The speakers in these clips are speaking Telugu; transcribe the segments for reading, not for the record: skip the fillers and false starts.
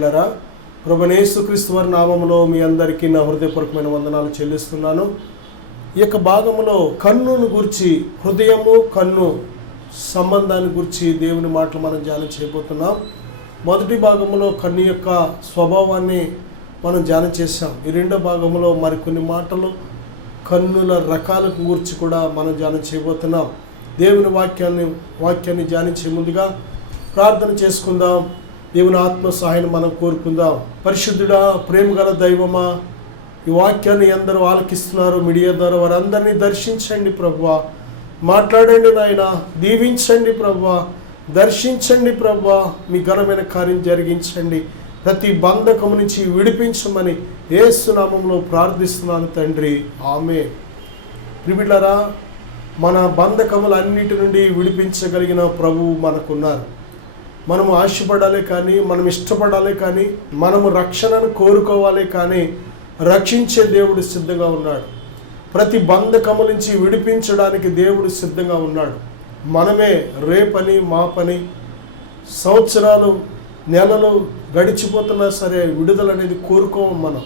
బిడ్డలారా, ప్రభువైన యేసుక్రీస్తు వారి నామములో మీ అందరికీ నా హృదయపూర్వకమైన వందనాలు చెల్లిస్తున్నాను. ఈ యొక్క భాగంలో కన్నును గురించి, హృదయము కన్ను సంబంధాన్ని గురించి దేవుని మాటలు మనం ధ్యానం చేయబోతున్నాం. మొదటి భాగంలో కన్ను యొక్క స్వభావాన్ని మనం ధ్యానం చేశాం. ఈ రెండో భాగంలో మరికొన్ని మాటలు కన్నుల రకాల గురించి కూడా మనం ధ్యానం చేయబోతున్నాం. దేవుని వాక్యాన్ని ధ్యానించే ముందుగా ప్రార్థన చేసుకుందాం. దేవుని ఆత్మ సహాయం మనం కోరుకుందాం. పరిశుద్ధుడా, ప్రేమగల దైవమా, ఈ వాక్యాన్ని అందరూ ఆలకిస్తున్నారు మీడియా ద్వారా, వారందరినీ దర్శించండి ప్రభువా. మాట్లాడండి నాయన, దీవించండి ప్రభువా, దర్శించండి ప్రభువా. మీ ఘనమైన కార్యం జరిగించండి, ప్రతి బంధకము నుంచి విడిపించమని యేసు నామములో ప్రార్థిస్తున్నాను తండ్రి, ఆమేన్. ప్రియమిత్రులారా, మన బంధకములన్నిటి నుండి విడిపించగలిగిన ప్రభువు మనకున్నారు. మనము ఆశపడాలి కానీ, మనం ఇష్టపడాలి కానీ, మనము రక్షణను కోరుకోవాలి కానీ రక్షించే దేవుడు సిద్ధంగా ఉన్నాడు. ప్రతి బంధకము నుంచి విడిపించడానికి దేవుడు సిద్ధంగా ఉన్నాడు. మనమే రేపని మా పని సంవత్సరాలు నెలలు గడిచిపోతున్నా సరే విడుదల అనేది కోరుకోవాలి.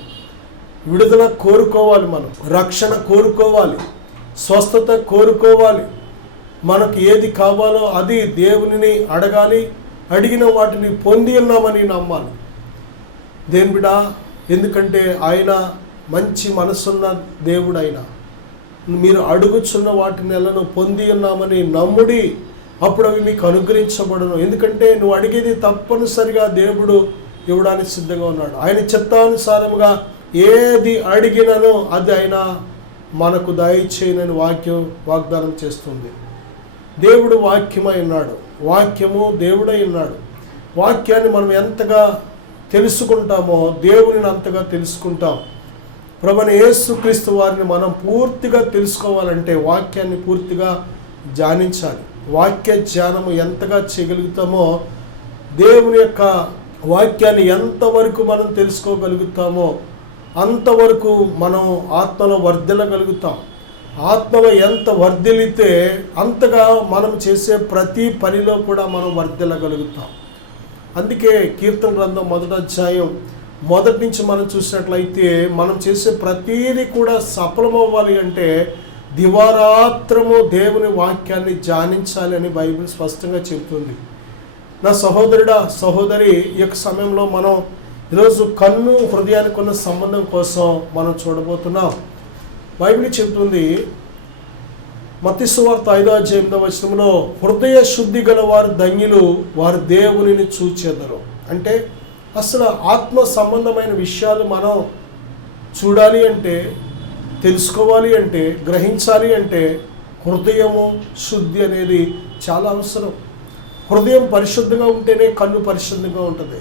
విడుదల కోరుకోవాలి, మనం రక్షణ కోరుకోవాలి, స్వస్థత కోరుకోవాలి. మనకు ఏది కావాలో అది దేవునిని అడగాలి, అడిగిన వాటిని పొంది ఉన్నామని నమ్మాలి. దేవుని బిడ్డ, ఎందుకంటే ఆయన మంచి మనసున్న దేవుడు. ఆయన మీరు అడుగుచున్న వాటి నెలను పొంది ఉన్నామని నమ్ముడి, అప్పుడు అవి మీకు అనుగ్రహించబడును. ఎందుకంటే నువ్వు అడిగేది తప్పనిసరిగా దేవుడు ఇవ్వడానికి సిద్ధంగా ఉన్నాడు. ఆయన చిత్తానుసారముగా ఏది అడిగిననో అది ఆయన మనకు దయచేయనని వాగ్దానం చేస్తుంది. దేవుడు వాక్యమై ఉన్నాడు, వాక్యము దేవుడై ఉన్నాడు. వాక్యాన్ని మనం ఎంతగా తెలుసుకుంటామో దేవునిని అంతగా తెలుసుకుంటాం. ప్రభువైన యేసుక్రీస్తు వారిని మనం పూర్తిగా తెలుసుకోవాలంటే వాక్యాన్ని పూర్తిగా ధ్యానించాలి. వాక్య ధ్యానము ఎంతగా చేయగలుగుతామో, దేవుని యొక్క వాక్యాన్ని ఎంతవరకు మనం తెలుసుకోగలుగుతామో అంతవరకు మనం ఆత్మలో వర్ధిల్లగలుగుతాం. ఆత్మలో ఎంత వర్ధిల్లితే అంతగా మనం చేసే ప్రతి పనిలో కూడా మనం వర్ధిల్లగలుగుతాం. అందుకే కీర్తన గ్రంథం 1వ అధ్యాయం 1 నుంచి మనం చూసినట్లయితే, మనం చేసే ప్రతీది కూడా సఫలమవ్వాలి అంటే దివారాత్రము దేవుని వాక్యాన్ని ధ్యానించాలి అని బైబిల్ స్పష్టంగా చెబుతుంది. నా సహోదరుడా, సహోదరి, ఈ యొక్క సమయంలో మనం ఈరోజు కన్ను హృదయానికి ఉన్న సంబంధం కోసం మనం చూడబోతున్నాం. బైబిల్ చెబుతుంది, మత్తయి సువార్త 5వ అధ్యాయం 8వ వచనంలో, హృదయ శుద్ధి గల వారు ధన్యులు, వారు దేవునిని చూచెదరు. అంటే అసలు ఆత్మ సంబంధమైన విషయాలు మనం చూడాలి అంటే, తెలుసుకోవాలి అంటే, గ్రహించాలి అంటే హృదయము శుద్ధి అనేది చాలా అవసరం. హృదయం పరిశుద్ధంగా ఉంటేనే కన్ను పరిశుద్ధంగా ఉంటుంది.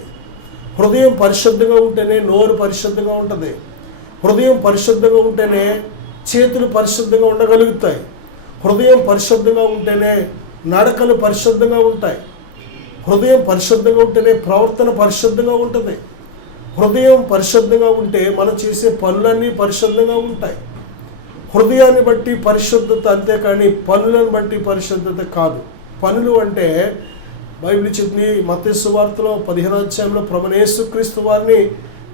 హృదయం పరిశుద్ధంగా ఉంటేనే నోరు పరిశుద్ధంగా ఉంటుంది. హృదయం పరిశుద్ధంగా ఉంటేనే చేతులు పరిశుద్ధంగా ఉండగలుగుతాయి. హృదయం పరిశుద్ధంగా ఉంటేనే నడకలు పరిశుద్ధంగా ఉంటాయి. హృదయం పరిశుద్ధంగా ఉంటేనే ప్రవర్తన పరిశుద్ధంగా ఉంటుంది. హృదయం పరిశుద్ధంగా ఉంటే మనం చేసే పనులన్నీ పరిశుద్ధంగా ఉంటాయి. హృదయాన్ని బట్టి పరిశుద్ధత, అంతేకాని పనులను బట్టి పరిశుద్ధత కాదు. పనులు అంటే బైబిల్ చెప్తుంది, మత్తయి సువార్తలో 15వ అధ్యాయంలో ప్రభువైన యేసుక్రీస్తు వారిని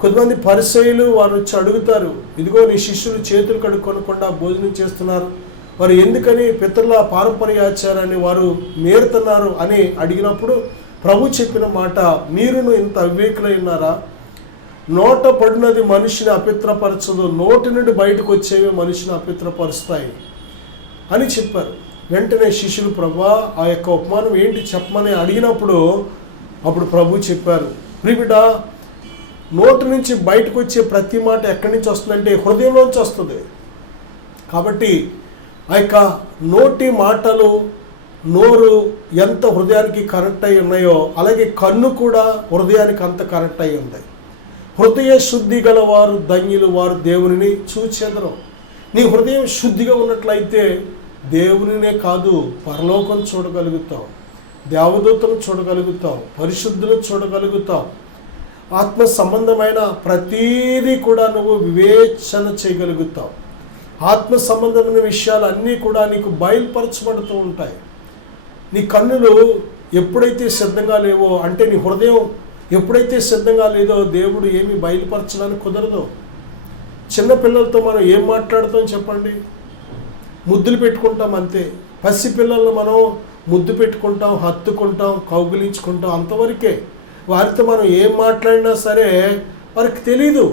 కొంతమంది పరిసయ్యులు వారు వచ్చి అడుగుతారు, ఇదిగో నీ శిష్యులు చేతులు కడుక్కొనకుండా భోజనం చేస్తున్నారు, వారు ఎందుకని పితరుల పారంపర్య ఆచారాన్ని వారు మేరుతున్నారు అని అడిగినప్పుడు ప్రభు చెప్పిన మాట, మీరును ఇంత అవివేకులై ఉన్నారా? నోట పడినది మనిషిని అపిత్రపరచదు, నోటి నుండి బయటకు వచ్చేవి మనిషిని అపిత్రపరుస్తాయి అని చెప్పారు. వెంటనే శిష్యులు, ప్రభువా ఆ యొక్క ఉపమానం ఏంటి చెప్పమని అడిగినప్పుడు అప్పుడు ప్రభు చెప్పారు, ప్రియబిడ్డ, నోటి నుంచి బయటకు వచ్చే ప్రతి మాట ఎక్కడి నుంచి వస్తుందంటే హృదయంలోంచి వస్తుంది. కాబట్టి ఆ యొక్క నోటి మాటలు, నోరు ఎంత హృదయానికి కనెక్ట్ అయి ఉన్నాయో అలాగే కన్ను కూడా హృదయానికి అంత కనెక్ట్ అయి ఉంది. హృదయ శుద్ధి గల వారు ధన్యులు, వారు దేవునిని చూచెదరు. నీ హృదయం శుద్ధిగా ఉన్నట్లయితే దేవునినే కాదు పరలోకం చూడగలుగుతాం, దేవదూతను చూడగలుగుతాం, పరిశుద్ధులను చూడగలుగుతాం. ఆత్మ సంబంధమైన ప్రతీది కూడా నువ్వు వివేచన చేయగలుగుతావు. ఆత్మ సంబంధమైన విషయాలు అన్నీ కూడా నీకు బయలుపరచబడుతూ ఉంటాయి. నీ కన్నులు ఎప్పుడైతే సిద్ధంగా లేవో అంటే నీ హృదయం ఎప్పుడైతే సిద్ధంగా లేదో దేవుడు ఏమి బయలుపరచడానికి కుదరదు. చిన్నపిల్లలతో మనం ఏం మాట్లాడుతాం చెప్పండి? ముద్దులు పెట్టుకుంటాం అంతే. పసిపిల్లలను మనం ముద్దు పెట్టుకుంటాం, హత్తుకుంటాం, కౌగిలించుకుంటాం, అంతవరకే. వారితో మనం ఏం మాట్లాడినా సరే వారికి తెలీదు.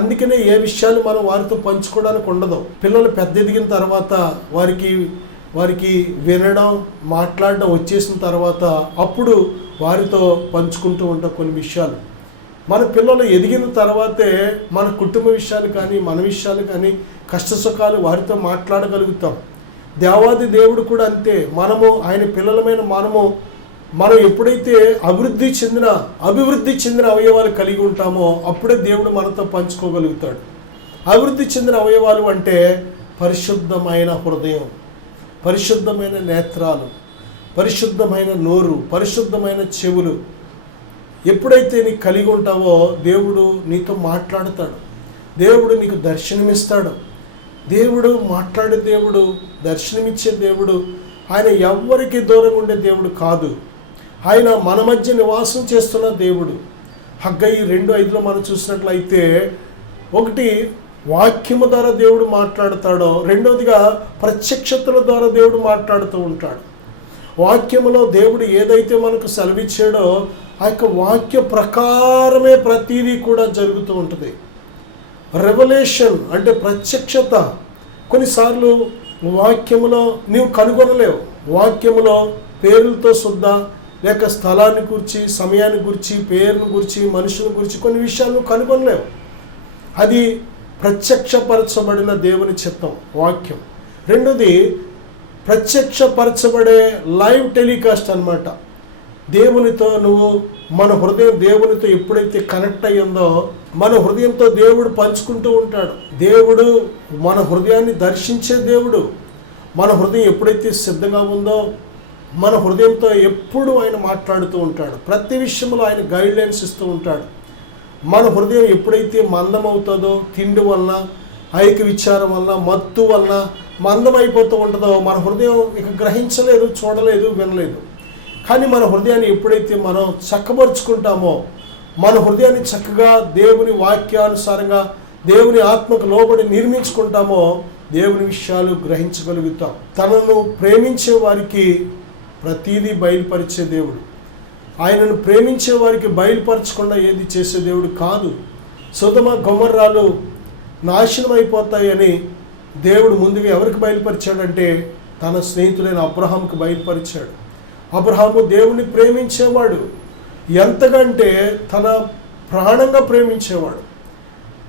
అందుకనే ఏ విషయాలు మనం వారితో పంచుకోవడానికి ఉండదు. పిల్లలు పెద్ద ఎదిగిన తర్వాత వారికి వినడం, మాట్లాడడం వచ్చేసిన తర్వాత అప్పుడు వారితో పంచుకుంటూ ఉంటాం కొన్ని విషయాలు. మన పిల్లలు ఎదిగిన తర్వాతే మన కుటుంబ విషయాలు కానీ, మన విషయాలు కానీ, కష్టసుఖాలు వారితో మాట్లాడగలుగుతాం. దేవాది దేవుడు కూడా అంతే. ఆయన పిల్లలమైన మనం ఎప్పుడైతే అభివృద్ధి చెందిన అవయవాలు కలిగి ఉంటామో అప్పుడే దేవుడు మనతో పంచుకోగలుగుతాడు. అభివృద్ధి చెందిన అవయవాలు అంటే పరిశుద్ధమైన హృదయం, పరిశుద్ధమైన నేత్రాలు, పరిశుద్ధమైన నోరు, పరిశుద్ధమైన చెవులు. ఎప్పుడైతే నీకు కలిగి ఉంటావో దేవుడు నీతో మాట్లాడతాడు, దేవుడు నీకు దర్శనమిస్తాడు. దేవుడు మాట్లాడే దేవుడు, దర్శనమిచ్చే దేవుడు. ఆయన ఎవ్వరికి దూరంగా ఉండే దేవుడు కాదు. ఆయన మన మధ్య నివాసం చేస్తున్న దేవుడు. హగ్గయి 2:5 మనం చూసినట్లయితే, ఒకటి వాక్యము ద్వారా దేవుడు మాట్లాడతాడో, రెండవదిగా ప్రత్యక్షతల ద్వారా దేవుడు మాట్లాడుతూ ఉంటాడు. వాక్యములో దేవుడు ఏదైతే మనకు సెలవిచ్చాడో ఆ యొక్క వాక్య ప్రకారమే ప్రతీదీ కూడా జరుగుతూ ఉంటుంది. రెవల్యూషన్ అంటే ప్రత్యక్షత. కొన్నిసార్లు వాక్యములో నీవు కనుగొనలేవు. వాక్యములో పేర్లతో శుద్ధ, లేక స్థలాన్ని గురించి, సమయాన్ని గురించి, పేరును గురించి, మనుషుని గురించి కొన్ని విషయాలు కనుగొనలేవు. అది ప్రత్యక్షపరచబడిన దేవుని చిత్తం వాక్యం. రెండోది ప్రత్యక్షపరచబడే లైవ్ టెలికాస్ట్ అన్నమాట. దేవునితో మన హృదయం దేవునితో ఎప్పుడైతే కనెక్ట్ అయ్యిందో మన హృదయంతో దేవుడు పంచుకుంటూ ఉంటాడు. దేవుడు మన హృదయాన్ని దర్శించే దేవుడు. మన హృదయం ఎప్పుడైతే సిద్ధంగా ఉందో మన హృదయంతో ఎప్పుడు ఆయన మాట్లాడుతూ ఉంటాడు. ప్రతి విషయంలో ఆయన గైడ్లైన్స్ ఇస్తూ ఉంటాడు. మన హృదయం ఎప్పుడైతే మందమవుతుందో, తిండి వలన, ఐక విచారం వలన, మత్తు వలన మందమైపోతూ ఉంటుందో మన హృదయం ఇక గ్రహించలేదు, చూడలేదు, వినలేదు. కానీ మన హృదయాన్ని ఎప్పుడైతే మనం చక్కబరుచుకుంటామో, మన హృదయాన్ని చక్కగా దేవుని వాక్యానుసారంగా దేవుని ఆత్మకు లోబడి నిర్మించుకుంటామో దేవుని విషయాలు గ్రహించగలుగుతాం. తనను ప్రేమించే వారికి ప్రతీదీ బయలుపరిచే దేవుడు. ఆయనను ప్రేమించే వారికి బయలుపరచకుండా ఏది చేసే దేవుడు కాదు. సొదొమ గొమొర్రాలు నాశనం అయిపోతాయని దేవుడు ముందుగా ఎవరికి బయలుపరిచాడంటే తన స్నేహితుడైన అబ్రహాముకు బయలుపరిచాడు. అబ్రహాము దేవుణ్ణి ప్రేమించేవాడు. ఎంతకంటే తన ప్రాణంగా ప్రేమించేవాడు.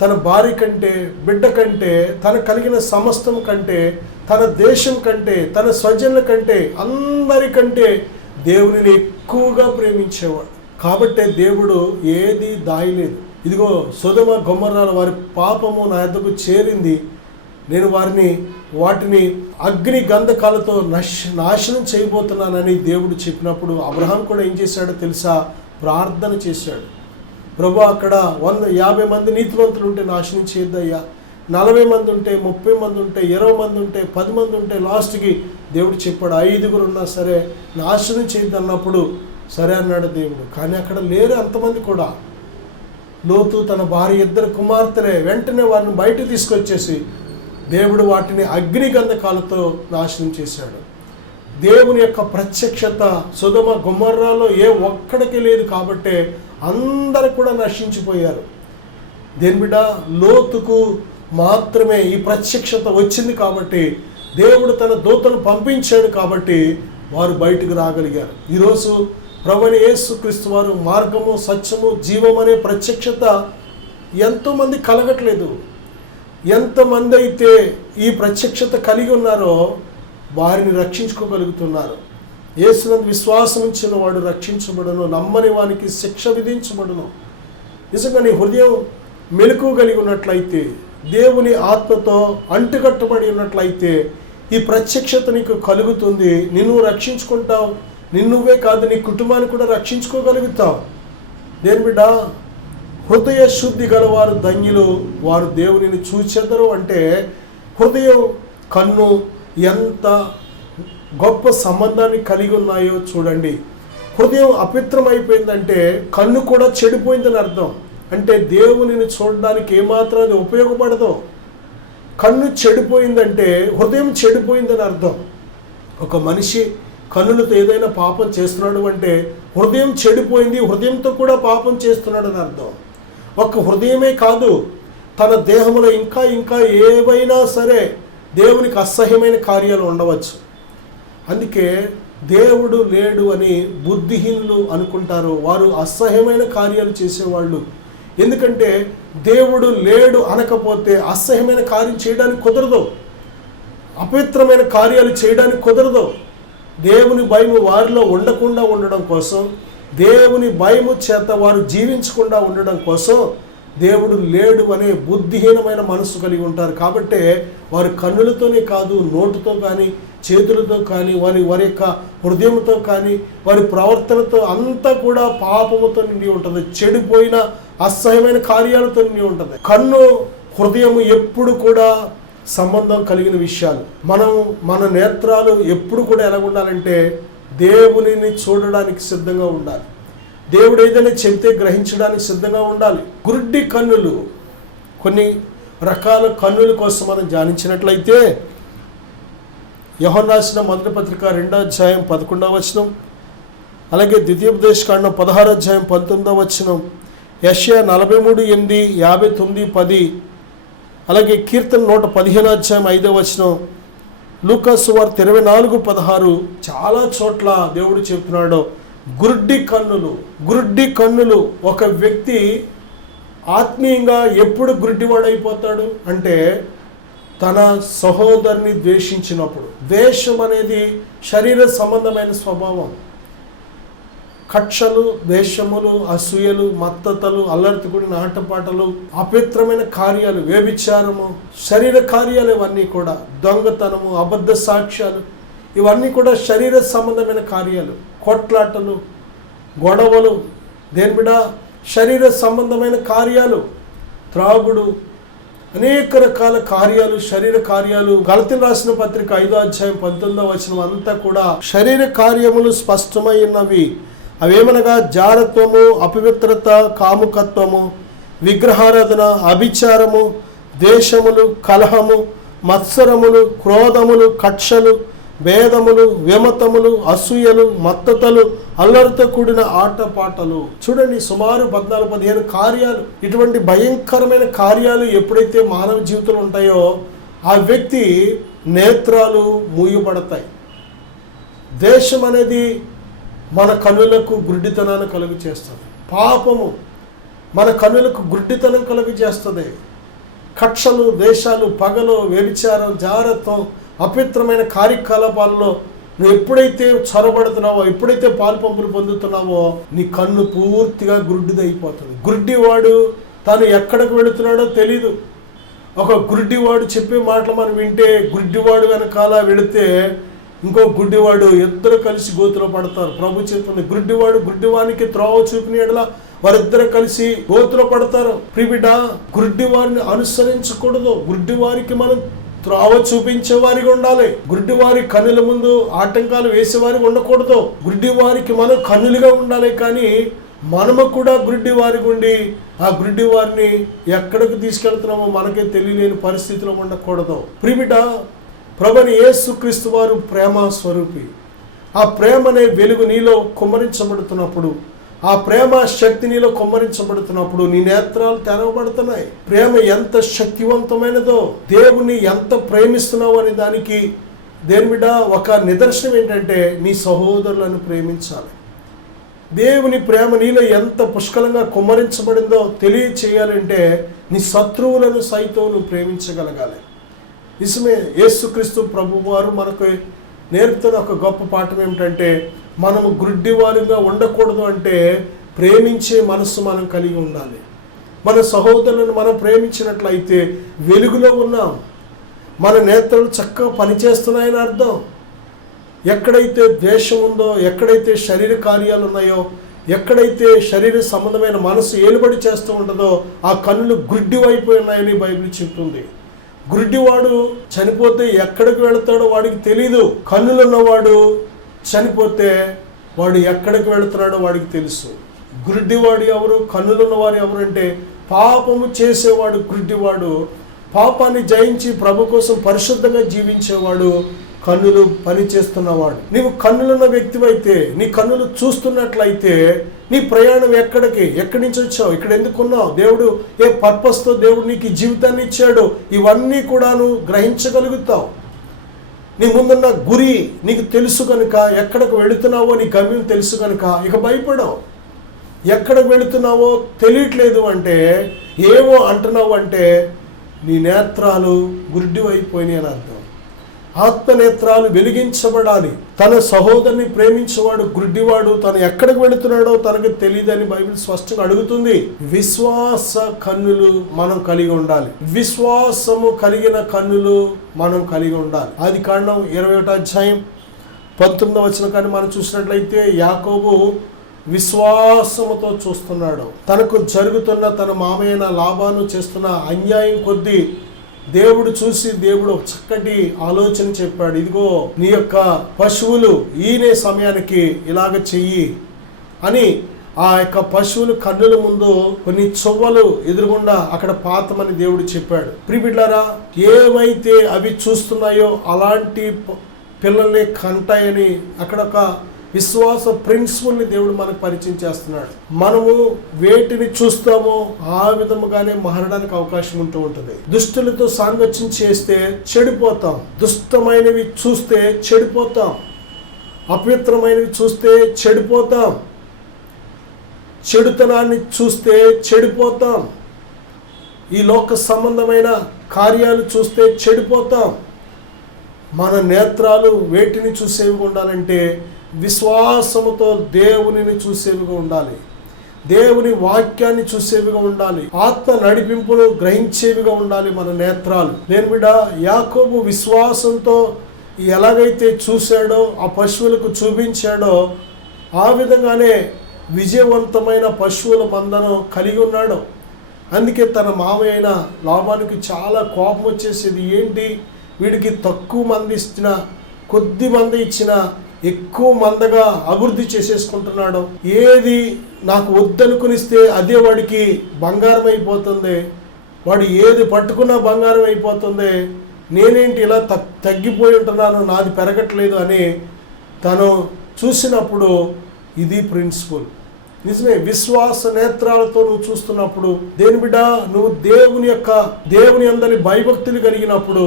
తన భార్య కంటే, బిడ్డ కంటే, తన కలిగిన సమస్తం కంటే, తన దేశం కంటే, తన స్వజనుల కంటే, అందరికంటే దేవునిని ఎక్కువగా ప్రేమించేవాడు. కాబట్టే దేవుడు ఏది దాయలేదు. ఇదిగో సొదొమ గొమొర్రాల వారి పాపము నా యొద్దకు చేరింది, నేను వాటిని అగ్ని గంధకాలతో నాశనం చేయబోతున్నానని దేవుడు చెప్పినప్పుడు అబ్రహాం కూడా ఏం చేశాడో తెలుసా? ప్రార్థన చేశాడు. ప్రభు, అక్కడ 150 మంది నీతివంతులు ఉంటే నాశనం చేయొద్దయ్యా, 40 మంది ఉంటే, 30 మంది ఉంటే, 20 మంది ఉంటే, 10 మంది ఉంటే, లాస్ట్కి దేవుడు చెప్పాడు 5 ఉన్నా సరే నాశనం చేయొద్దు అన్నప్పుడు సరే అన్నాడు దేవుడు. కానీ అక్కడ లేరు అంతమంది కూడా. లోతు తన భార్య 2 కుమార్తెలే. వెంటనే వారిని బయట తీసుకొచ్చేసి దేవుడు వాటిని అగ్ని గంధకాలతో నాశనం చేశాడు. దేవుని యొక్క ప్రత్యక్షత సొదొమ గొమొర్రాలో ఏ ఒక్కడికి లేదు కాబట్టే అందరూ కూడా నశించిపోయారు. దేని బిడ్డ? లోతుకు మాత్రమే ఈ ప్రత్యక్షత వచ్చింది కాబట్టి, దేవుడు తన దూతను పంపించాడు కాబట్టి వారు బయటకు రాగలిగారు. ఈరోజు ప్రభువైన యేసుక్రీస్తు వారు మార్గము, సత్యము, జీవం అనే ప్రత్యక్షత ఎంతోమంది కలగట్లేదు. ఎంతమంది అయితే ఈ ప్రత్యక్షత కలిగి ఉన్నారో వారిని రక్షించుకోగలుగుతున్నారు. యేసునందు విశ్వాసం ఉంచిన వాడు రక్షించబడును, నమ్మని వానికి శిక్ష విధించబడును. నిజంగా నీ హృదయం మెలకువ కలిగి ఉన్నట్లయితే, దేవుని ఆత్మతో అంటుకట్టబడి ఉన్నట్లయితే ఈ ప్రత్యక్షత నీకు కలుగుతుంది. నిన్ను రక్షించుకుంటావు. నిన్నువే కాదు, నీ కుటుంబాన్ని కూడా రక్షించుకోగలుగుతావు. దేని బిడ్డ? హృదయ శుద్ధి గలవారు ధన్యులు, వారు దేవునిని చూచెదరు అంటే హృదయం, కన్ను ఎంత గొప్ప సంబంధాన్ని కలిగి ఉన్నాయో చూడండి. హృదయం అపవిత్రమైపోయిందంటే కన్ను కూడా చెడిపోయిందని అర్థం. అంటే దేవునిని చూడడానికి ఏమాత్రం అది ఉపయోగపడదు. కన్ను చెడిపోయిందంటే హృదయం చెడిపోయిందని అర్థం. ఒక మనిషి కన్నులతో ఏదైనా పాపం చేస్తున్నాడు అంటే హృదయం చెడిపోయింది, హృదయంతో కూడా పాపం చేస్తున్నాడు అని అర్థం. ఒక హృదయమే కాదు, తన దేహంలో ఇంకా ఏవైనా సరే దేవునికి అసహ్యమైన కార్యాలు ఉండవచ్చు. అందుకే దేవుడు లేడు అని బుద్ధిహీనులు అనుకుంటారు. వారు అసహ్యమైన కార్యాలు చేసేవాళ్ళు. ఎందుకంటే దేవుడు లేడు అనకపోతే అసహ్యమైన కార్యం చేయడానికి కుదరదు, అపవిత్రమైన కార్యాలు చేయడానికి కుదరదు. దేవుని భయము వారిలో ఉండకుండా ఉండడం కోసం, దేవుని భయము చేత వారు జీవించకుండా ఉండడం కోసం దేవుడు లేడు అనే బుద్ధిహీనమైన మనసు కలిగి ఉంటారు. కాబట్టి వారి కన్నులతోనే కాదు, నోటుతో కానీ, చేతులతో కానీ, వారి యొక్క హృదయంతో కానీ, వారి ప్రవర్తనతో అంతా కూడా పాపముతో నిండి ఉంటుంది. చెడిపోయిన అసహ్యమైన కార్యాలతో నిండి ఉంటుంది. కన్ను హృదయము ఎప్పుడు కూడా సంబంధం కలిగిన విషయాలు. మన నేత్రాలు ఎప్పుడు కూడా ఎలా ఉండాలంటే దేవునిని చూడడానికి సిద్ధంగా ఉండాలి. దేవుడు ఏదైనా చెబితే గ్రహించడానికి సిద్ధంగా ఉండాలి. గుడ్డి కన్నులు, కొన్ని రకాల కన్నుల కోసం మనం ధ్యానించినట్లయితే యోహాను రాసిన మొదటి పత్రిక 2వ అధ్యాయం 11వ వచనం, అలాగే ద్వితీయోపదేశకాండం 16వ అధ్యాయం 19వ వచనం, యెషయా 43:8, 59:10, అలాగే కీర్తన 115వ అధ్యాయం 5వ వచనం, లూకా సువార్త 24:16 చాలా చోట్ల దేవుడు చెప్తున్నాడు గుడ్డి కన్నులు. ఒక వ్యక్తి ఆత్మీయంగా ఎప్పుడు గుడ్డివాడైపోతాడు అంటే తన సహోదరుని ద్వేషించినప్పుడు. ద్వేషం అనేది శరీర సంబంధమైన స్వభావం. కక్షలు, ద్వేషములు, అసూయలు, మత్తతలు, అల్లరితో కూడిన ఆటపాటలు, అపవిత్రమైన కార్యాలు, వ్యభిచారము, శరీర కార్యాలు, ఇవన్నీ కూడా దొంగతనము, అబద్ధ సాక్ష్యాలు, ఇవన్నీ కూడా శరీర సంబంధమైన కార్యాలు. కొట్లాటలు, గొడవలు, దేని బిడ్డ శరీర సంబంధమైన కార్యాలు. త్రాగుడు, అనేక రకాల కార్యాలు, శరీర కార్యాలు. గలతీయులకు రాసిన పత్రిక 5వ అధ్యాయం 19వ వచనం అంతా కూడా శరీర కార్యములు స్పష్టమై ఉన్నవి. అవేమనగా జారత్వము, అపవిత్రత, కాముకత్వము, విగ్రహారాధన, అభిచారము, ద్వేషములు, కలహము, మత్సరములు, క్రోధములు, కక్షలు, భేదములు, విమతములు, అసూయలు, మత్తతలు, అల్లరితో కూడిన ఆటపాటలు. చూడండి, సుమారు 14-15 కార్యాలు. ఇటువంటి భయంకరమైన కార్యాలు ఎప్పుడైతే మానవ జీవితంలో ఉంటాయో ఆ వ్యక్తి నేత్రాలు మూయబడతాయి. ద్వేషం అనేది మన కన్నులకు గుడ్డితనాన్ని కలుగు చేస్తుంది. పాపము మన కన్నులకు గుడ్డితనం కలుగు చేస్తుంది. కక్షలు, ద్వేషాలు, పగలు, వ్యభిచారం, జారత్వం, అపవిత్రమైన కార్యకలాపాలలో నువ్వు ఎప్పుడైతే చొరబడుతున్నావో, ఎప్పుడైతే పాలుపంపులు పొందుతున్నావో నీ కన్ను పూర్తిగా గుడ్డిదైపోతుంది. గుడ్డివాడు తాను ఎక్కడికి వెళుతున్నాడో తెలీదు. ఒక గుడ్డివాడు చెప్పే మాటలు మనం వింటే, గుడ్డివాడు వెనకాల వెళితే ఇంకో గుడ్డివాడు, ఇద్దరు కలిసి గోతులో పడతారు. ప్రభు చెప్తుంది, గుడ్డివానికి త్రోవ చూపిన ఎడల వారిద్దరు కలిసి గోతులో పడతారు. ప్రియబిడ్డ, గుడ్డివారిని అనుసరించకూడదు. గుడ్డివారికి మనం త్రోవ చూపించే వారిగా ఉండాలి. గుడ్డివారి కన్నుల ముందు ఆటంకాలు వేసేవారికి ఉండకూడదు. గుడ్డివారికి మనం కన్నులుగా ఉండాలి. కానీ మనము కూడా గుడ్డివారికి ఉండి ఆ గుడ్డివారిని ఎక్కడికి తీసుకెళ్తున్నామో మనకే తెలియలేని పరిస్థితిలో ఉండకూడదు. ప్రియబిడ్డ, ప్రభువైన యేసుక్రీస్తు వారు ప్రేమ స్వరూపి. ఆ ప్రేమనే వెలుగు నీలో కుమ్మరించబడుతున్నప్పుడు, ఆ ప్రేమ శక్తి నీలో కుమ్మరించబడుతున్నప్పుడు నీ నేత్రాలు తెరవబడుతున్నాయి. ప్రేమ ఎంత శక్తివంతమైనదో, దేవుని ఎంత ప్రేమిస్తున్నావు అనే దానికి దేని మీద ఒక నిదర్శనం ఏంటంటే నీ సహోదరులను ప్రేమించాలి. దేవుని ప్రేమ నీలో ఎంత పుష్కలంగా కుమ్మరించబడిందో తెలియచేయాలంటే నీ శత్రువులను సైతం నువ్వు ప్రేమించగలగాలి. నిజమే, యేసుక్రీస్తు ప్రభువారు మనకు నేర్పుతున్న ఒక గొప్ప పాఠం ఏమిటంటే మనము గుడ్డివారుగా ఉండకూడదు. అంటే ప్రేమించే మనస్సు మనం కలిగి ఉండాలి. మన సహోదరులను మనం ప్రేమించినట్లయితే వెలుగులో ఉన్నాం. మన నేత్రాలు చక్కగా పనిచేస్తున్నాయని అర్థం. ఎక్కడైతే ద్వేషం ఉందో, ఎక్కడైతే శరీర కార్యాలు ఉన్నాయో, ఎక్కడైతే శరీర సంబంధమైన మనసు ఏలుబడి చేస్తూ ఉంటుందో ఆ కన్నులు గుడ్డివైపోయి ఉన్నాయని బైబిల్ చెప్తుంది. గుడ్డివాడు చనిపోతే ఎక్కడికి వెళతాడో వాడికి తెలీదు. కన్నులున్నవాడు చనిపోతే వాడు ఎక్కడికి వెళుతున్నాడో వాడికి తెలుసు. గుడ్డివాడు ఎవరు, కన్నులున్న వారు ఎవరు అంటే పాపము చేసేవాడు గుడ్డివాడు. పాపాన్ని జయించి ప్రభు కోసం పరిశుద్ధంగా జీవించేవాడు కన్నులు పనిచేస్తున్నవాడు. నీవు కన్నులున్న వ్యక్తివైతే, నీ కన్నులు చూస్తున్నట్లయితే నీ ప్రయాణం ఎక్కడి నుంచి వచ్చావు, ఇక్కడ ఎందుకున్నావు, దేవుడు ఏ పర్పస్తో దేవుడు నీకు ఈ జీవితాన్ని ఇచ్చాడు, ఇవన్నీ కూడాను గ్రహించగలుగుతావు. నీ ముందున్న గురి నీకు తెలుసు కనుక, ఎక్కడికి వెళుతున్నావో నీ గమ్యం తెలుసు కనుక ఇక భయపడవు. ఎక్కడికి వెళుతున్నావో తెలియట్లేదు అంటే, ఏవో అంటున్నావు అంటే నీ నేత్రాలు గుడ్డివైపోయినాయి అని అర్థం. ఆత్మనేత్రాలు వెలిగించబడాలి. తన సహోదరుని ప్రేమించేవాడు గుడ్డివాడు తను ఎక్కడికి వెళుతున్నాడో తనకు తెలియదని బైబిల్ స్పష్టంగా అడుగుతుంది. విశ్వాస కన్నులు మనం కలిగి ఉండాలి. విశ్వాసము కలిగిన కన్నులు మనం కలిగి ఉండాలి. ఆదికాండం 21వ అధ్యాయం 19వ వచనం కానీ మనం చూసినట్లయితే యాకోబు విశ్వాసముతో చూస్తున్నాడు. తనకు జరుగుతున్న తన మామయ్య లాభాను చేస్తున్న అన్యాయం కొద్దీ దేవుడు చూసి దేవుడు ఒక చక్కటి ఆలోచన చెప్పాడు. ఇదిగో నీ యొక్క పశువులు ఈనే సమయానికి ఇలాగ చెయ్యి అని ఆ యొక్క పశువులు కన్నుల ముందు కొన్ని చువ్వలు ఎదురుగుండా అక్కడ పాతమని దేవుడు చెప్పాడు. ప్రియబిడ్లారా, ఏమైతే అవి చూస్తున్నాయో అలాంటి పిల్లల్ని కంటాయని అక్కడ ఒక విశ్వాస ప్రిన్సిపల్ని దేవుడు మనకు పరిచయం చేస్తున్నాడు. మనము వేటిని చూస్తామో ఆ విధముగానే మారడానికి అవకాశం ఉంటూ ఉంటుంది. దుష్టులతో సాంగత్యం చేస్తే చెడిపోతాం, దుష్టమైనవి చూస్తే చెడిపోతాం, అపవిత్రమైనవి చూస్తే చెడిపోతాం, చెడుతనాన్ని చూస్తే చెడిపోతాం, ఈ లోక సంబంధమైన కార్యాలు చూస్తే చెడిపోతాం. మన నేత్రాలు వేటిని చూసేవిగా ఉండాలంటే విశ్వాసముతో దేవునిని చూసేవిగా ఉండాలి, దేవుని వాక్యాన్ని చూసేవిగా ఉండాలి, ఆత్మ నడిపింపును గ్రహించేవిగా ఉండాలి మన నేత్రాలు. నేను బిడ్డ, యాకోబు విశ్వాసంతో ఎలాగైతే చూశాడో, ఆ పశువులకు చూపించాడో, ఆ విధంగానే విజయవంతమైన పశువుల మందను కలిగి ఉన్నాడు. అందుకే తన మామయ్య అయిన లాభానికి చాలా కోపం వచ్చేసేది. ఏంటి, వీడికి తక్కువ మంది ఇచ్చిన, కొద్ది మంది ఇచ్చిన ఎక్కువ మందగా అభివృద్ధి చేసేసుకుంటున్నాడు. ఏది నాకు వద్దనుకునిస్తే అదే వాడికి బంగారం అయిపోతుంది, వాడు ఏది పట్టుకున్నా బంగారం అయిపోతుంది, నేనేంటి ఇలా తగ్గిపోయి ఉంటున్నాను, నాది పెరగట్లేదు అని తను చూసినప్పుడు ఇది ప్రిన్సిపల్. నిజమే, విశ్వాస నేత్రాలతో నువ్వు చూస్తున్నప్పుడు, దేని బిడ్డ, నువ్వు దేవుని అందరి భయభక్తులు కలిగినప్పుడు,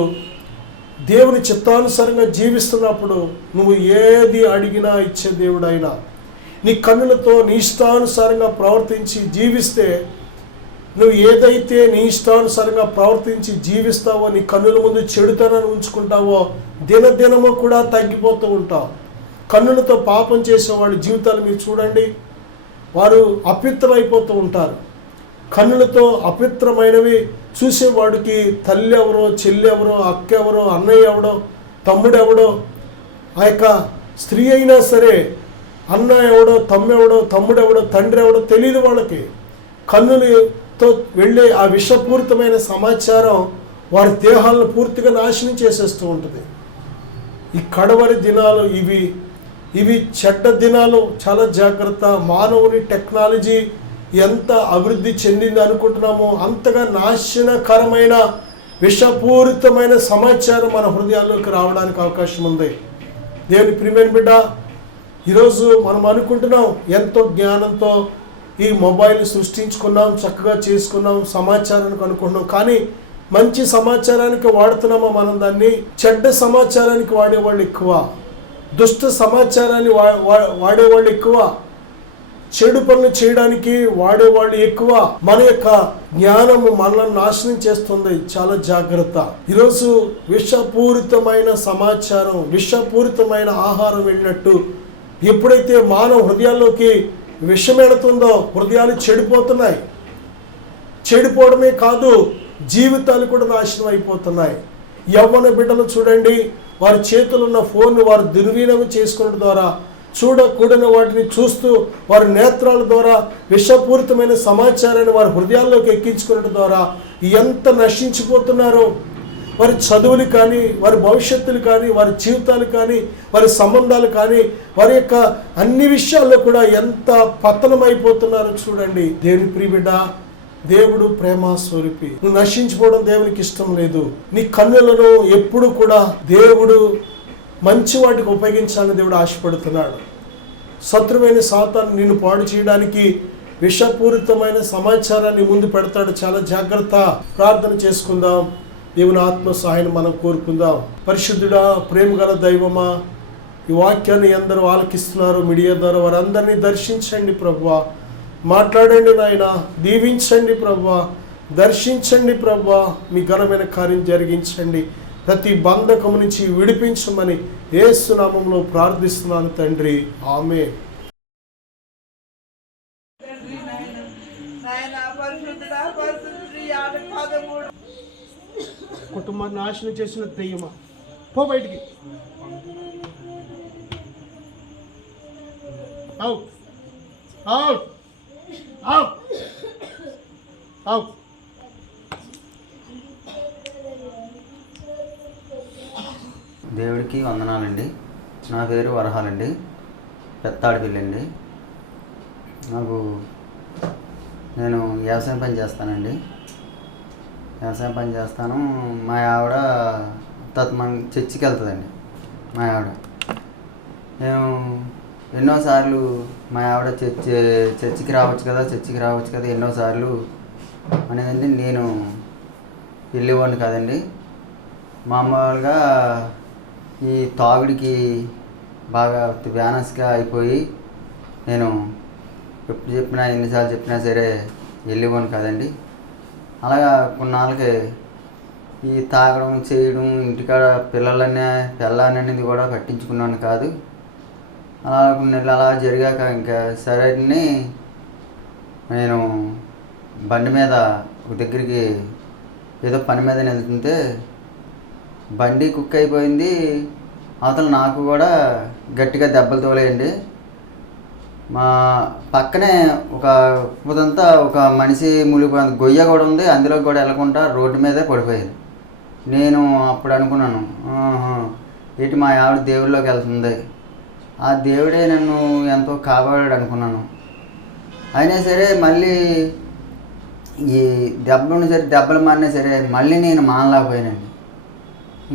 దేవుని చిత్తానుసారంగా జీవిస్తున్నప్పుడు, నువ్వు ఏది అడిగినా ఇచ్చే దేవుడైనా నీ కన్నులతో నీ ఇష్టానుసారంగా ప్రవర్తించి జీవిస్తే, నువ్వు ఏదైతే నీ ఇష్టానుసారంగా ప్రవర్తించి జీవిస్తావో, నీ కన్నుల ముందు చెడుతనాన్ని ఉంచుకుంటావో, దినదినము కూడా తగ్గిపోతూ ఉంటావు. కన్నులతో పాపం చేసేవాళ్ళ జీవితాలు మీరు చూడండి, వారు అపవిత్రమైపోతూ ఉంటారు. కన్నులతో అపవిత్రమైనవి చూసేవాడికి తల్లి ఎవరో, చెల్లి ఎవరో, అక్క ఎవరో, అన్నయ్య ఎవడో, తమ్ముడు ఎవడో, ఆ యొక్క స్త్రీ అయినా సరే అన్న ఎవడో, తమ్మెవడో, తమ్ముడు ఎవడో, తండ్రి ఎవడో తెలియదు వాళ్ళకి. కన్నులతో వెళ్ళే ఆ విషపూరితమైన సమాచారం వారి దేహాలను పూర్తిగా నాశనం చేసేస్తూ ఉంటుంది. ఈ కడవరి దినాలు ఇవి చెడ్డ దినాలు. చాలా జాగ్రత్త. మానవుని టెక్నాలజీ ఎంత అభివృద్ధి చెందింది అనుకుంటున్నామో అంతగా నాశనకరమైన విషపూరితమైన సమాచారం మన హృదయాల్లోకి రావడానికి అవకాశం ఉంది. దేవుని ప్రియమైన బిడ్డ, ఈరోజు మనం అనుకుంటున్నాం ఎంతో జ్ఞానంతో ఈ మొబైల్ సృష్టించుకున్నాం, చక్కగా చేసుకున్నాం, సమాచారానికి అనుకుంటున్నాం. కానీ మంచి సమాచారానికి వాడుతున్నామో మనం దాన్ని, చెడ్డ సమాచారానికి వాడేవాళ్ళు ఎక్కువ, దుష్ట సమాచారాన్ని వాడేవాళ్ళు ఎక్కువ, చెడు పనులు చేయడానికి వాడేవాళ్ళు ఎక్కువ. మన యొక్క జ్ఞానము మనల్ని నాశనం చేస్తుంది. చాలా జాగ్రత్త. ఈరోజు విషపూరితమైన సమాచారం, విషపూరితమైన ఆహారం వెళ్ళినట్టు ఎప్పుడైతే మానవ హృదయాల్లోకి విషం ఎడుతుందో హృదయాలు చెడిపోతున్నాయి. చెడిపోవడమే కాదు, జీవితాలు కూడా నాశనం అయిపోతున్నాయి. యవ్వన బిడ్డలు చూడండి, వారి చేతులు ఉన్న ఫోన్ను వారు దుర్వినియోగం చేసుకోవడం ద్వారా, చూడకూడని వాటిని చూస్తూ వారి నేత్రాల ద్వారా విషపూరితమైన సమాచారాన్ని వారి హృదయాల్లోకి ఎక్కించుకోవడం ద్వారా ఎంత నశించిపోతున్నారో. వారి చదువులు కానీ, వారి భవిష్యత్తులు కానీ, వారి జీవితాలు కానీ, వారి సంబంధాలు కానీ, వారి యొక్క అన్ని విషయాల్లో కూడా ఎంత పతనమైపోతున్నారో చూడండి. దేవుని ప్రియబిడ్డ, దేవుడు ప్రేమ స్వరూపి. నువ్వు నశించిపోవడం దేవునికి ఇష్టం లేదు. నీ కన్నులను ఎప్పుడు కూడా దేవుడు మంచి వాటికి ఉపయోగించాలని దేవుడు ఆశపడుతున్నాడు. శత్రువైన సాతాను నిన్ను పాడు చేయడానికి విషపూరితమైన సమాచారాన్ని ముందు పెడతాడు. చాలా జాగ్రత్త. ప్రార్థన చేసుకుందాం. దేవుని ఆత్మ సహాయాన్ని మనం కోరుకుందాం. పరిశుద్ధుడా, ప్రేమ గల దైవమా, ఈ వాక్యాన్ని అందరూ ఆలకిస్తున్నారు మీడియా ద్వారా, వారందరినీ దర్శించండి ప్రభువా. మాట్లాడండి నాయన, దీవించండి ప్రభువా, దర్శించండి ప్రభువా, మీ ఘనమైన కార్యం జరిగించండి. ప్రతి బంధకము నుంచి విడిపించమని యేసు నామములో ప్రార్థిస్తున్నాను తండ్రి. ఆమేన్. కుటుంబాన్ని నాశనం చేసిన దెయ్యమా, పో బయటికి. Out out out out. దేవుడికి వందనాలండి. నా పేరు వరహాలండి, పెత్తాడిపల్లి అండి. నేను వ్యవసాయం పని చేస్తానండి. వ్యవసాయం పని చేస్తాను. మా ఆవిడ మన చర్చికి వెళ్తుందండి. మా ఆవిడ మేము ఎన్నోసార్లు మా ఆవిడ చర్చికి రావచ్చు కదా ఎన్నోసార్లు అనేదండి. నేను వెళ్ళేవాడిని కాదండి. మామూలుగా ఈ తాగుడికి బాగా వ్యానస్గా అయిపోయి నేను ఎప్పుడు చెప్పినా, ఎన్నిసార్లు చెప్పినా సరే వెళ్ళేవాడిని కాదండి. అలాగా కొన్నాళ్ళకి ఈ తాగడం చేయడం, ఇంటికాడ పిల్లలనేది కూడా పట్టించుకున్నాను కాదు. అలా కొన్ని నెలలు అలా జరిగాక ఇంకా సరే నేను బండి మీద ఒక దగ్గరికి ఏదో పని మీద వెళ్తుంటే బండి కుక్ అయిపోయింది. అవతల నాకు కూడా గట్టిగా దెబ్బలు తోలేయండి. మా పక్కనే ఒక ఉదంతా ఒక మనిషి మునిగిపోయింది. గొయ్య కూడా ఉంది, అందులో కూడా వెళ్ళకుండా రోడ్డు మీదే పడిపోయింది. నేను అప్పుడు అనుకున్నాను, ఏంటి మా ఆవిడ దేవుడిలోకి వెళ్తుంది, ఆ దేవుడే నన్ను ఎంతో కాపాడాడు అనుకున్నాను. అయినా సరే మళ్ళీ ఈ దెబ్బలు మారినా సరే మళ్ళీ నేను మానలేకపోయానండి.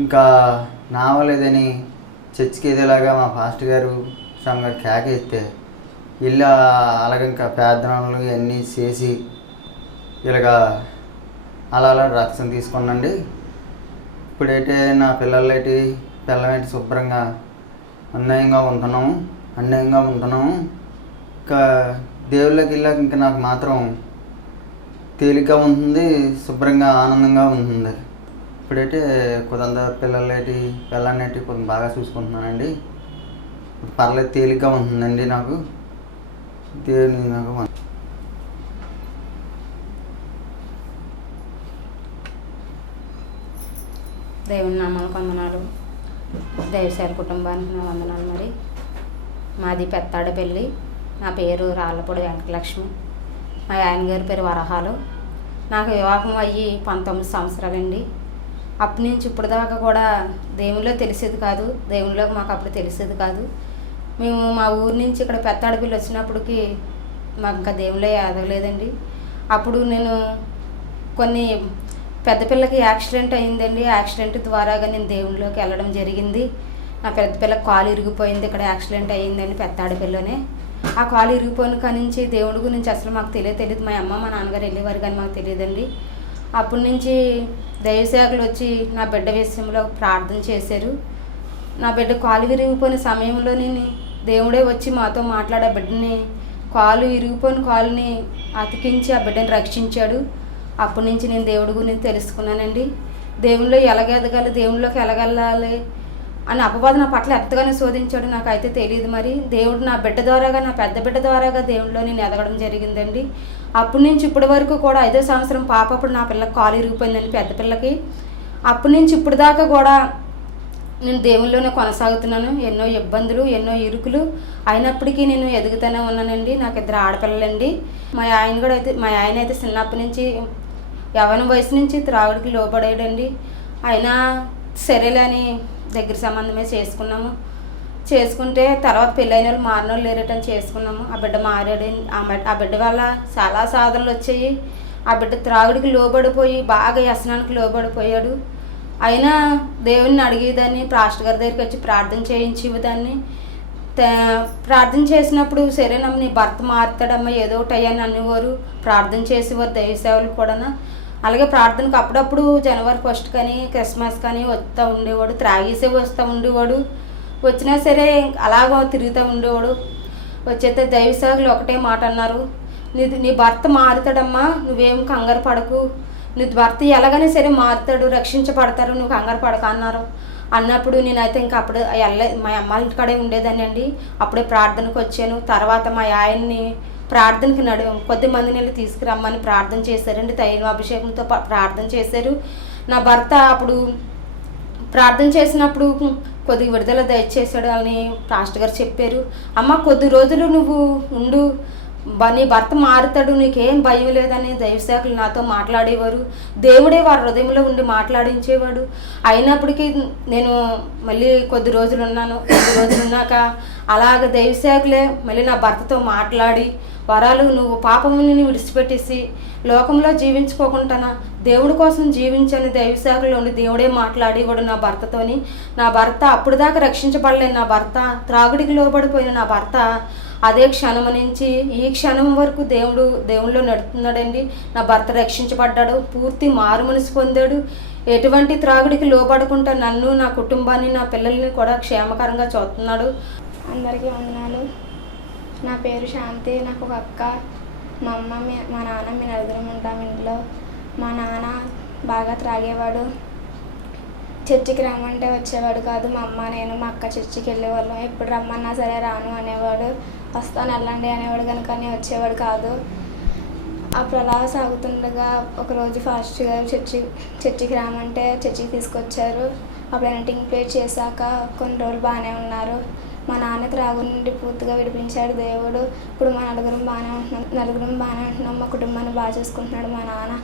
ఇంకా నావలేదని చర్చికి ఏదేలాగా మా పాస్టర్ గారు సంగతి కేకేస్తే ఇలా అలాగ ఇంకా ప్రార్థనలు ఇవన్నీ చేసి ఇలాగా అలా రక్షణ తీసుకున్నాండి. ఇప్పుడైతే నా పిల్లలేంటి శుభ్రంగా అన్యాయంగా ఉంటున్నాము. ఇంకా దేవుళ్ళకి వెళ్ళాక ఇంకా నాకు మాత్రం తేలిగ్గా ఉంటుంది, శుభ్రంగా ఆనందంగా ఉంటుంది. ఇప్పుడైతే కొంత పిల్లలనేటి కొంచెం బాగా చూసుకుంటున్నానండి. పర్లేదు, తేలిగ్గా ఉంటుందండి నాకు. దేవుని నాకు దేవుని నామాలకు వందనాలు. దైవసేవ కుటుంబానికి నా వందనాలు. మరి మాది పెత్తాడపల్లి. నా పేరు రాళ్ళపూడి వెంకటలక్ష్మి. మా ఆయన గారి పేరు వరహాలు. నాకు వివాహం అయ్యి 19 సంవత్సరాలండి. అప్పటి నుంచి ఇప్పుడు దాకా కూడా దేవునిలో తెలిసేది కాదు, దేవునిలోకి మాకు అప్పుడు తెలిసేది కాదు. మేము మా ఊరి నుంచి ఇక్కడ పెత్తాడపల్లి వచ్చినప్పటికి మాకు ఇంకా దేవునిలో ఎదగలేదండి. అప్పుడు నేను కొన్ని పెద్ద పిల్లకి యాక్సిడెంట్ అయిందండి. యాక్సిడెంట్ ద్వారాగా నేను దేవునిలోకి వెళ్ళడం జరిగింది. నా పెద్ద పిల్లకి కాలు ఇరిగిపోయింది. ఇక్కడ యాక్సిడెంట్ అయ్యిందండి పెత్తాడపల్లిలోనే. ఆ కాలు ఇరిగిపోయిన కాడి నుంచి దేవుడి గురించి అసలు మాకు తెలియదు. మా అమ్మ మా నాన్నగారు వెళ్ళేవారు కానీ మాకు తెలియదండి. అప్పటి నుంచి దైవసేవకులు వచ్చి నా బిడ్డ విషయంలో ప్రార్థన చేశారు. నా బిడ్డ కాలు విరిగిపోయిన సమయంలో దేవుడే వచ్చి మాతో మాట్లాడే బిడ్డని కాలు విరిగిపోయిన కాలుని అతికించి ఆ బిడ్డని రక్షించాడు. అప్పటి నుంచి నేను దేవుడి గురించి తెలుసుకున్నానండి. దేవునిలో ఎలాగెదగాలి, దేవునిలోకి ఎలాగెళ్ళాలి అని అపవాదం నా పట్ల ఎంతగానో శోధించాడు. నాకైతే తెలియదు. మరి దేవుడు నా బిడ్డ ద్వారాగా, నా పెద్ద బిడ్డ ద్వారాగా దేవుడిలో నేను ఎదగడం జరిగిందండి. అప్పటి నుంచి ఇప్పటి వరకు కూడా 5వ సంవత్సరం పాప అప్పుడు నా పిల్లకి కాలు ఇరిగిపోయిందండి, పెద్ద పిల్లకి. అప్పటి నుంచి ఇప్పుడు దాకా కూడా నేను దేవుళ్ళలోనే కొనసాగుతున్నాను. ఎన్నో ఇబ్బందులు, ఎన్నో ఇరుకులు అయినప్పటికీ నేను ఎదుగుతూనే ఉన్నానండి. నాకు 2 ఆడపిల్లలండి. మా ఆయన అయితే చిన్నప్పటి నుంచి యవ్వన వయసు నుంచి త్రాగుడికి లోబడాడండి. అయినా సరేలేని దగ్గర సంబంధమే చేసుకున్నాము. చేసుకుంటే తర్వాత పెళ్ళైన వాళ్ళు మారిన వాళ్ళు లేరటని చేసుకున్నాము. ఆ బిడ్డ మారాడు. ఆ బిడ్డ వల్ల చాలా సాధనలు వచ్చాయి. ఆ బిడ్డ త్రాగుడికి లోబడిపోయి బాగా వ్యసనానికి లోబడిపోయాడు. అయినా దేవుణ్ణి అడిగేదాన్ని, పాస్టర్ గారి దగ్గరికి వచ్చి ప్రార్థన చేయించేదాన్ని. ప్రార్థన చేసినప్పుడు సరేనమ్మ నీ భర్త మారుతాడమ్మా ఏదో ఒకటి అయ్యాని అనేవారు. ప్రార్థన చేసేవారు దైవ సేవలు కూడా. అలాగే ప్రార్థనకు అప్పుడప్పుడు జనవరి 1 కానీ క్రిస్మస్ కానీ వస్తూ ఉండేవాడు. త్రాగేసే వస్తూ ఉండేవాడు. వచ్చినా సరే అలాగ తిరుగుతూ ఉండేవాడు. వచ్చేస్తే దైవ సేవకులు ఒకటే మాట అన్నారు, నీ భర్త మారుతాడమ్మా, నువ్వేం కంగారు పడకు, నీ భర్త ఎలాగైనా సరే మారుతాడు, రక్షించబడతారు, నువ్వు కంగారు పడక అన్నారు. అన్నప్పుడు నేనైతే ఇంకా అప్పుడు మా అమ్మ ఇంటికాడే ఉండేదాన్ని అండి. అప్పుడే ప్రార్థనకు వచ్చాను. తర్వాత మా ఆయన్ని ప్రార్థనకి కొద్ది మందిని వెళ్ళి తీసుకురమ్మని ప్రార్థన చేశారండి. తైలాభిషేకంతో ప్రార్థన చేశారు. నా భర్త అప్పుడు ప్రార్థన చేసినప్పుడు కొద్దిగా విడుదల దయచేశాడు అని పాస్టర్ గారు చెప్పారు. అమ్మ కొద్ది రోజులు నువ్వు ఉండు, నీ భర్త మారుతాడు, నీకేం భయం లేదని దైవసేవకులు నాతో మాట్లాడేవారు. దేవుడే వారి హృదయంలో ఉండి మాట్లాడించేవాడు. అయినప్పటికీ నేను మళ్ళీ కొద్ది రోజులు ఉన్నాను. కొద్ది రోజులు ఉన్నాక అలాగ దైవసేవకులే మళ్ళీ నా భర్తతో మాట్లాడి, వరాలు నువ్వు పాపముని విడిచిపెట్టేసి లోకంలో జీవించుకోకుండా దేవుడి కోసం జీవించని దైవసేవకులు ఉండి దేవుడే మాట్లాడేవాడు నా భర్తతోని. నా భర్త అప్పుడు దాకా రక్షించబడలేని నా భర్త, త్రాగుడికి లోబడిపోయిన నా భర్త అదే క్షణం నుంచి ఈ క్షణం వరకు దేవుళ్ళో నడుస్తున్నాడండి. నా భర్త రక్షించబడ్డాడు, పూర్తి మారు మనసు పొందాడు. ఎటువంటి త్రాగుడికి లోబడకుండా నన్ను, నా కుటుంబాన్ని, నా పిల్లల్ని కూడా క్షేమకరంగా చూస్తున్నాడు. అందరికీ వందనాలు. నా పేరు శాంతి. నాకు ఒక అక్క, మా అమ్మ, మా నాన్న, మీ నలుగురం ఉంటాం ఇంట్లో. మా నాన్న బాగా త్రాగేవాడు. చర్చికి రమ్మంటే వచ్చేవాడు కాదు. మా అమ్మ, నేను, మా అక్క చర్చికి వెళ్ళేవాళ్ళం. ఎప్పుడు రమ్మన్నా సరే రాను అనేవాడు. వస్తాను వెళ్ళండి అనేవాడు కనుక వచ్చేవాడు కాదు. అప్పుడు అలా సాగుతుండగా ఒకరోజు ఫాస్ట్ గారు చర్చికి రామంటే చర్చికి తీసుకొచ్చారు. అప్పుడు ఎడిటింగ్ ప్లే చేశాక కొన్ని రోజులు బాగానే ఉన్నారు. మా నాన్న త్రాగు నుండి పూర్తిగా విడిపించాడు దేవుడు. ఇప్పుడు మా నలుగురం బాగానే ఉంటున్నాం. మా కుటుంబాన్ని బాగా చూసుకుంటున్నాడు మా నాన్న.